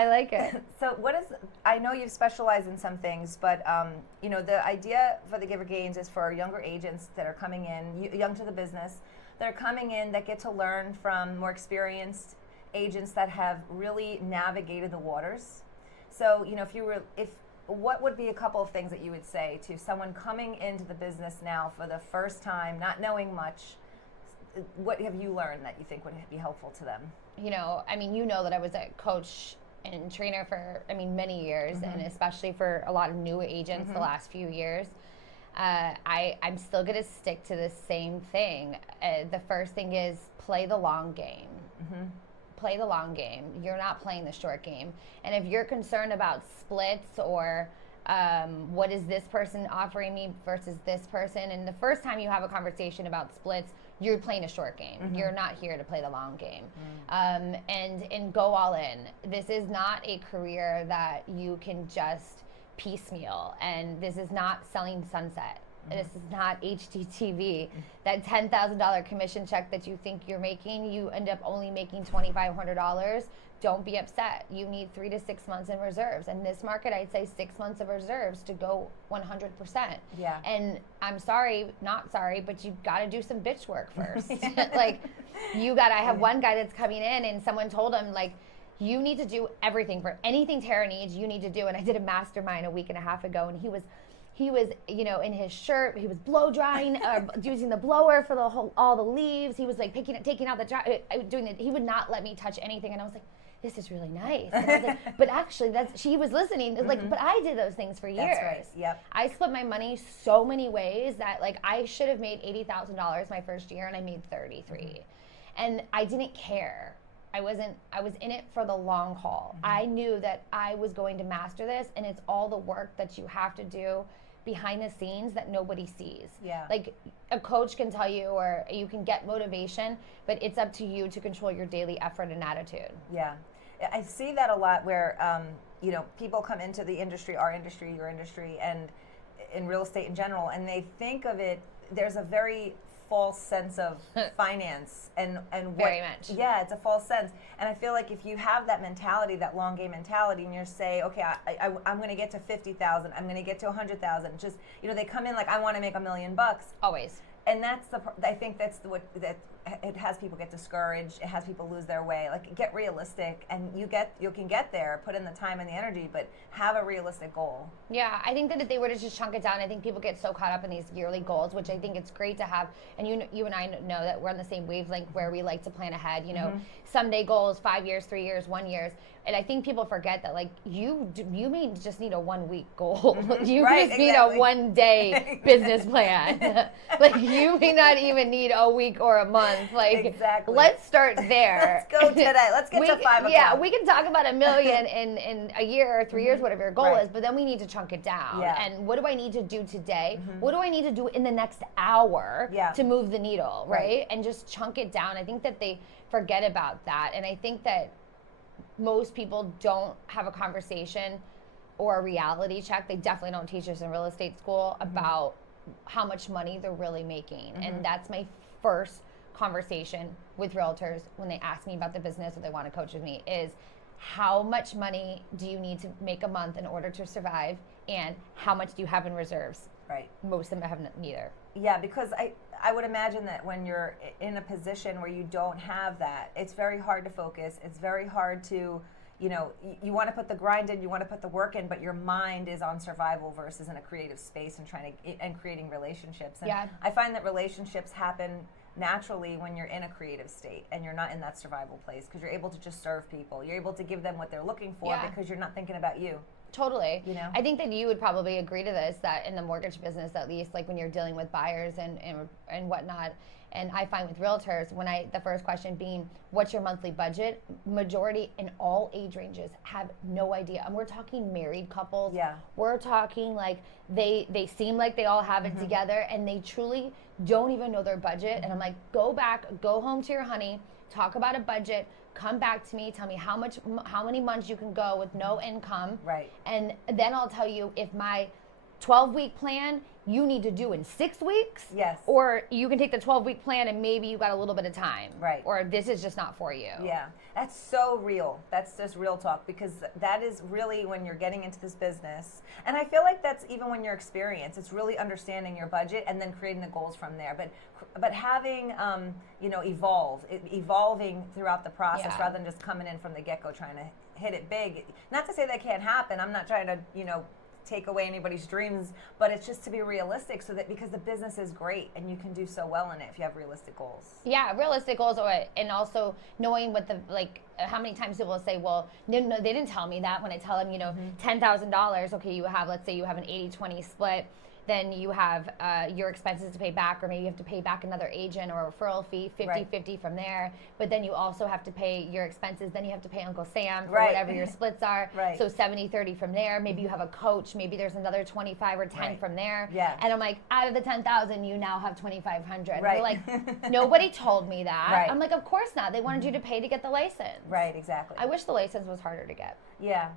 I like it. So I know you've specialized in some things, but the idea for the Giver Gains is for younger agents that are coming in, young to the business, that are coming in that get to learn from more experienced agents that have really navigated the waters. So, what would be a couple of things that you would say to someone coming into the business now for the first time, not knowing much? What have you learned that you think would be helpful to them? You know that I was a coach and trainer for, many years, and especially for a lot of new agents the last few years. I'm still going to stick to the same thing. The first thing is play the long game. Play the long game. You're not playing the short game. And if you're concerned about splits or what is this person offering me versus this person, and the first time you have a conversation about splits, you're playing a short game. You're not here to play the long game. And go all in. This is not a career that you can just piecemeal, and this is not selling sunset. This is not HGTV. That $10,000 commission check that you think you're making, you end up only making $2,500. Don't be upset. You need 3 to 6 months in reserves. In this market, I'd say 6 months of reserves to go 100%. Yeah. And I'm sorry, not sorry, but you've got to do some bitch work first. I have one guy that's coming in, and someone told him, you need to do everything. For anything Tara needs, you need to do. And I did a mastermind a week and a half ago, and he was in his shirt, he was blow drying, using the blower for all the leaves. He was taking out the he would not let me touch anything. And I was like, this is really nice. And I was like, but actually she was listening. But I did those things for years. That's right. Yep. I split my money so many ways that I should have made $80,000 my first year, and I made 33. And I didn't care. I was in it for the long haul. I knew that I was going to master this, and it's all the work that you have to do behind the scenes that nobody sees. Yeah. A coach can tell you, or you can get motivation, but it's up to you to control your daily effort and attitude. Yeah. I see that a lot where, people come into the industry, our industry, your industry, and in real estate in general, and they think of it, there's a very false sense of finance and what, very much. Yeah, it's a false sense. And I feel like if you have that mentality, that long game mentality, and you say, okay, I'm going to get to 50,000, I'm going to get to 100,000. Just, they come in I want to make $1 million. Always. And I think that's it has people get discouraged. It has people lose their way. Get realistic, and you can get there. Put in the time and the energy, but have a realistic goal. Yeah, I think that if they were to just chunk it down, I think people get so caught up in these yearly goals, which I think it's great to have. And you and I know that we're on the same wavelength where we like to plan ahead. Someday goals, 5 years, 3 years, 1 year. And I think people forget that you may just need a 1 week goal. You just need a 1 day business plan. You may not even need a week or a month. Exactly. Let's start there. Let's go today. Let's get to 5 o'clock. Yeah, we can talk about $1 million in a year or 3 years, whatever your goal is, but then we need to chunk it down. Yeah. And what do I need to do today? What do I need to do in the next hour to move the needle, right? And just chunk it down. I think that they forget about that. And I think that most people don't have a conversation or a reality check. They definitely don't teach us in real estate school about how much money they're really making. And that's my first conversation with realtors when they ask me about the business or they want to coach with me is, how much money do you need to make a month in order to survive, and how much do you have in reserves? Right. Most of them have neither. Yeah, because I would imagine that when you're in a position where you don't have that, it's very hard to focus. It's very hard to, you want to put the grind in, you want to put the work in, but your mind is on survival versus in a creative space and creating relationships. And I find that relationships happen naturally when you're in a creative state and you're not in that survival place, because you're able to just serve people. You're able to give them what they're looking for because you're not thinking about you. Totally. I think that you would probably agree to this, that in the mortgage business, at least, when you're dealing with buyers and whatnot, and I find with realtors, the first question being, what's your monthly budget? Majority in all age ranges have no idea. And we're talking married couples. Yeah. We're talking they seem like they all have it together, and they truly don't even know their budget. And I'm like, go home to your honey, talk about a budget, come back to me, tell me how many months you can go with no income. Right. And then I'll tell you if my 12-week plan you need to do in 6 weeks. Yes. Or you can take the 12-week plan and maybe you got a little bit of time. Right. Or this is just not for you. Yeah, that's so real. That's just real talk, because that is really when you're getting into this business. And I feel like that's even when you're experienced. It's really understanding your budget and then creating the goals from there. But having evolving throughout the process, Yeah. rather than just coming in from the get-go trying to hit it big. Not to say that can't happen. I'm not trying to take away anybody's dreams, but it's just to be realistic, so that because the business is great and you can do so well in it if you have realistic goals. Yeah, realistic goals, and also knowing what how many times people will say, well, no, they didn't tell me that. When I tell them, $10,000, okay, let's say you have an 80-20 split, then you have your expenses to pay back, or maybe you have to pay back another agent or a referral fee, 50-50 from there. But then you also have to pay your expenses. Then you have to pay Uncle Sam for whatever your splits are. Right. So 70-30 from there. Maybe you have a coach. Maybe there's another 25 or 10 from there. Yeah. And I'm like, out of the 10,000, you now have 2,500. Right. They're like, nobody told me that. Right. I'm like, of course not. They wanted you to pay to get the license. Right, exactly. I wish the license was harder to get. Yeah.